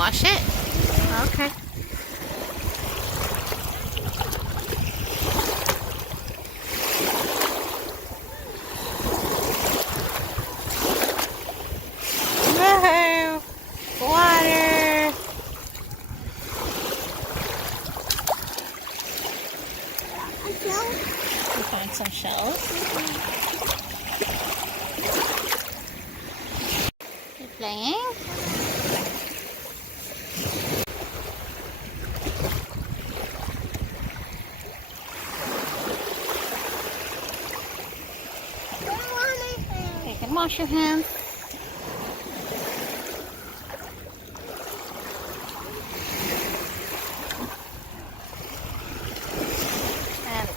wash it? Okay. Woohoo! Water! We found some shells. You playing? You can wash your hands. And